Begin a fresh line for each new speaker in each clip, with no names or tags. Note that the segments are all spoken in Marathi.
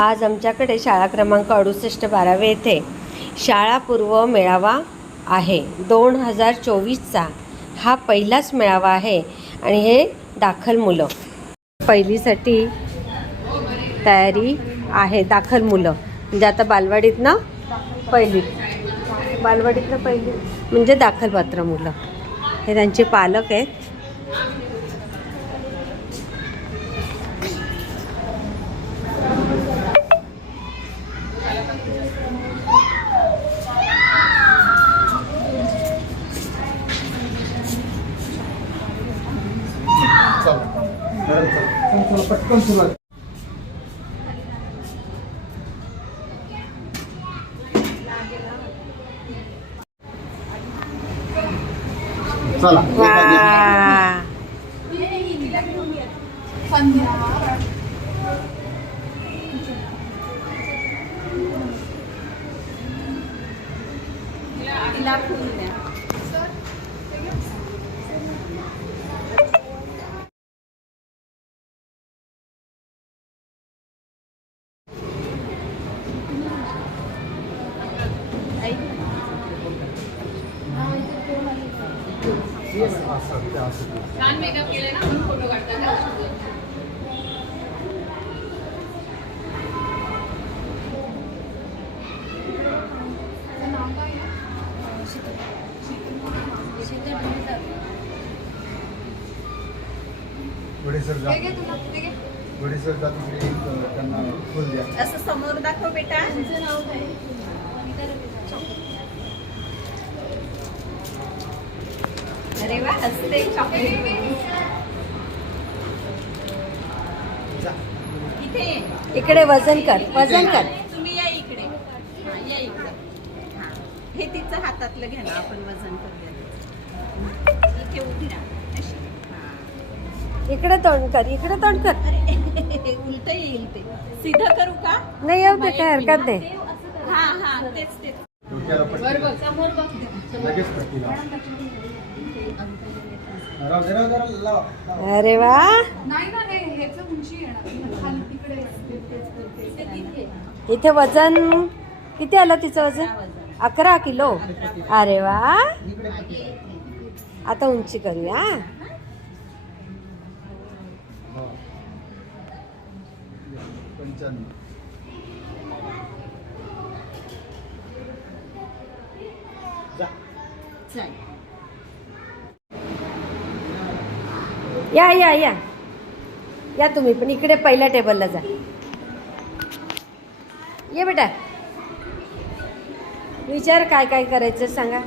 आज आमच्याकडे शाळा क्रमांक अडुसष्ट बारावे येथे शाळापूर्व मेळावा आहे. दोन हजार चोवीसचा हा पहिलाच मेळावा आहे आणि हे दाखल मुलं. पहिलीसाठी तयारी आहे दाखल मुलं. म्हणजे आता बालवाडीतनं पहिली. बालवाडीतनं पहिली. म्हणजे दाखल पात्र मुलं. हे त्यांचे पालक आहेत.
चला
वा
वडेसर जा. वडेसर जा तिकडे एक, त्यांना फुल द्या.
असं समोर दाखव बेटा. अरे वा असते चॉकलेट. इथे.
इकडे वजन कर वजन कर.
तुम्ही या इकडे. हा, या इकडे. हा. हे तिचं हातातलं घ्या ना आपण वजन करूया
इकडे तोंड कर इकडे तोंड कर.
अरे उलट येईल ते सीधं करू का?
नाही येऊ दे काय हरकत नाही
हा हा तेच तेच.
अरे वा.
नाही ना ह्याचं उंची येणार. खाली तिकडे
इथे वजन किती आलं तिचं वजन? अकरा किलो? अरे वा. आता उंची करूया.
पंच्याण्णव.
या या या. या तुम्ही पण. इकडे पहिल्या टेबलला जा. ये बेटा. विचार काय काय करायचं सांगा.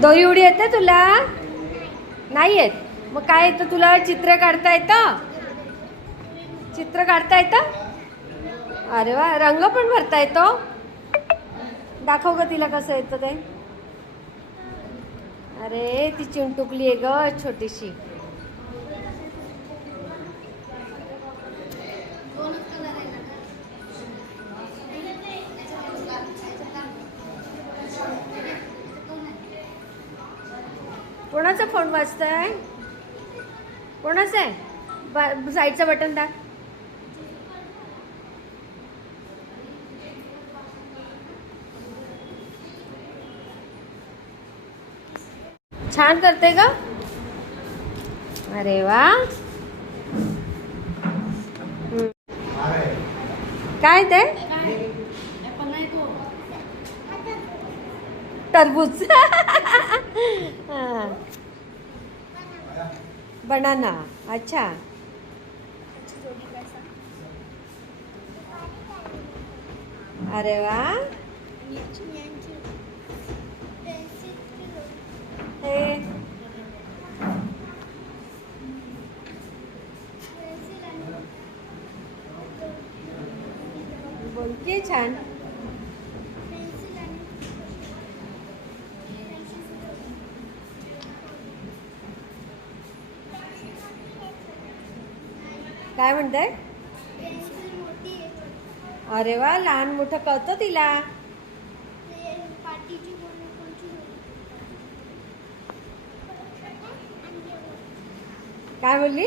दोरी उडी येते तुला? नाही येत. मग काय येतं तुला चित्र काढता येतं? चित्र काढता येतं? अरे वा रंग पण भरता येतो. दाखव ग तिला कसं येतं ते. अरे ती चिंटुकली आहे ग छोटीशी. कोणाचा फोन वाजताय? कोणाचं आहे? साईडचं बटन दाख छान करते का अरे वा. काय ते? टरबूज. बनाना अच्छा. अरे वा. हे. बोलते छान काय म्हणताय अरे वा लहान मोठं कळतं तिला. काय बोलली?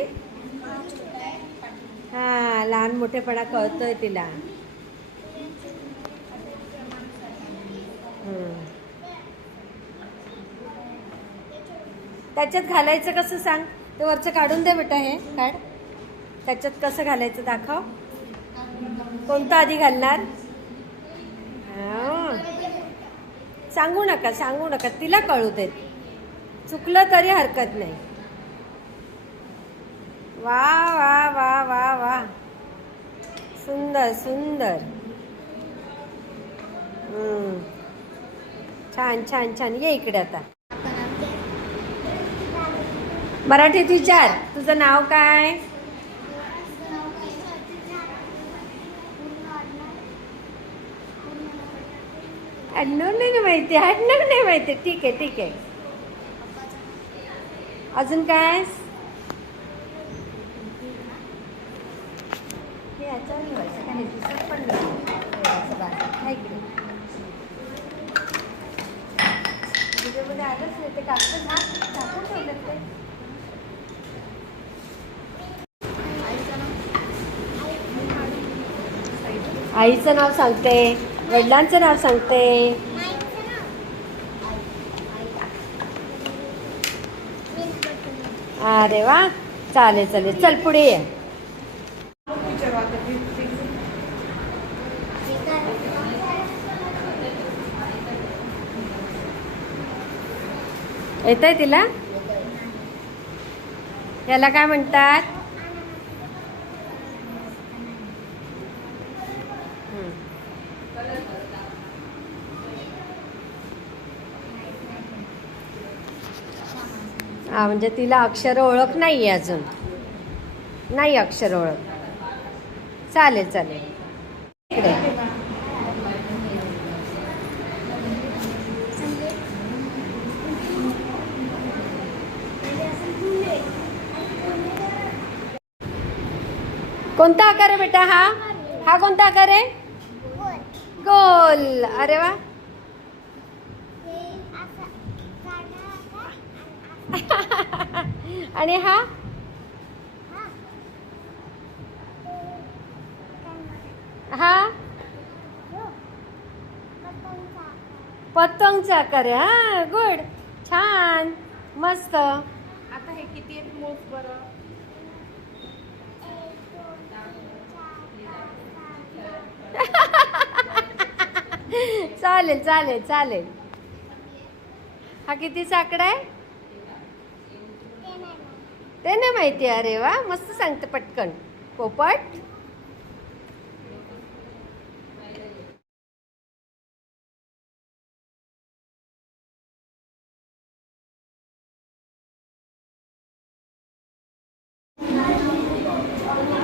हा लहान मोठेपणा कळतोय तिला. त्याच्यात घालायचं कसं सांग? ते वरचं काढून दे बेटा हे काढ. त्याच्यात कसं घालायचं दाखव. कोणतं आधी घालणार? सांगू नका सांगू नका. तिला कळू देत. चुकलं तरी हरकत नाही. वा वा वा वा वा. सुंदर सुंदर. छान छान छान. ये इकडे आता. मराठीत विचार. तुझं नाव काय? आडनाव नाही ना माहिती आडनाव नाही माहिती. ठीक आहे ठीक आहे. अजून काय? हे पण नाही. नाही ते. आईचं नाव सांगते. वडिलांचं नाव सांगते. अरे वा. चालेल चालेल. चल पुढे ये. येत आहे तिला? याला काय म्हणतात? म्हणजे तिला अक्षर ओळख नाही आहे अजून. नाही अक्षर ओळख. चालेल चालेल. इकडे. कोणता आकार आहे बेटा हा? हा कोणता आकार आहे? गोल. अरे वा. आणि हा? हा? पतंगचा आकार आहे. हा गुड छान. मस्त.
आता हे किती आहेत मोज बरं?
चालेल चालेल चालेल. हा कितीचा आकडा आहे? ते नाही माहिती अरे वा मस्त सांगते पटकन. पोपट.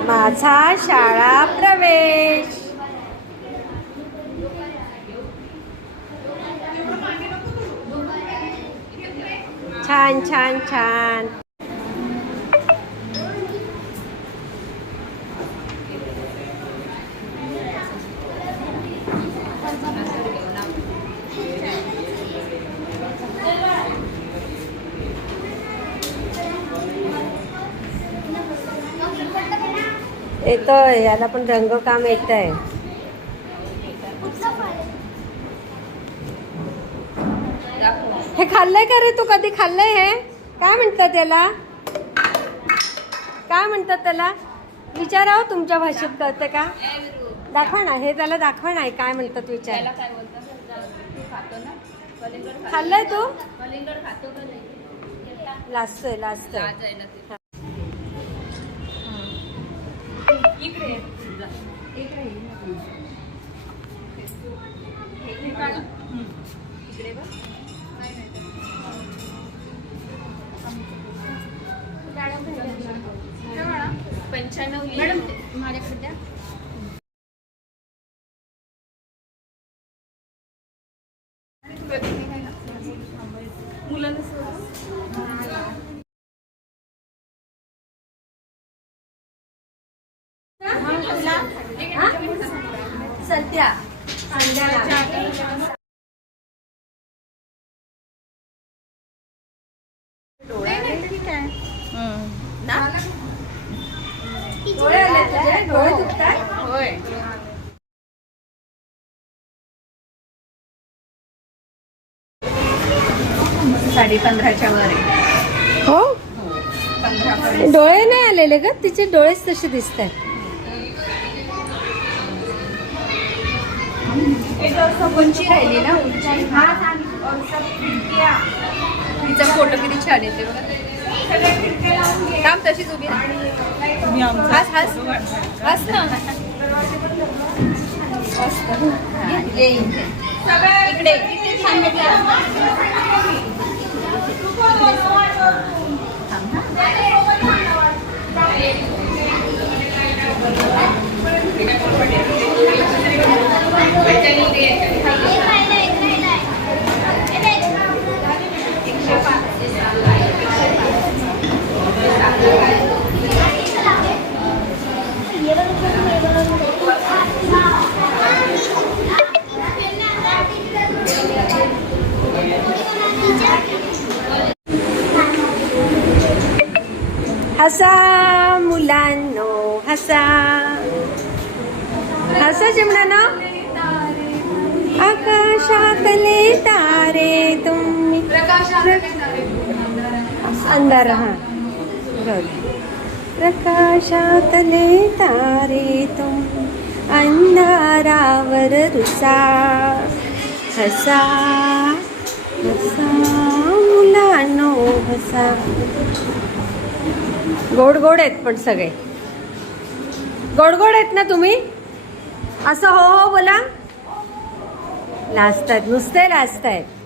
माझा शाळा प्रवेश. छान छान छान. येतोय याला पण रंगकाम येत आहे हे खाल्लंय का रे तू कधी? खाल्लंय हे? काय म्हणतात त्याला? काय म्हणतात त्याला? विचारावं तुमच्या भाषेत कळतं का? दाखवा ना हे त्याला दाखवा ना काय म्हणतात विचार.
काय बोलतात? तू खातो ना? कलिंगड
खाल्लंय तू?
कलिंगड खातो का नाही?
लाजतोय लाजतोय.
लाज आहे ना ते. इकडे ये. इकडे ये.
सध्या. संध्याला डोळे आले तुझे? काय डोळे दुखतात
होय. साडे पंधराच्या वर आहे.
हो?
पंधरा पर्यंत
डोळे नाही आलेले ग तिचे डोळेच तसे दिसत
उंची राहिली ना उंची. तिचा फोटो किती छान येते बघा. थांब तशीच उभी. हास हास. हास ना.
हा. इकडे. छान भेटलं. थांब हा.
हसा मुलांनो हसा हसा चिमणानो आकाशातले तारे तुम्ही अंधार हा. बरोबर. प्रकाशातले तारे तुम अंधारावर रुसा. हसा हसा मुलानो हसा. गोड गोड आहेत पण सगळे. गोड गोड आहेत ना तुम्ही? असं हो हो बोला. लाजतायत नुसते लाजतायत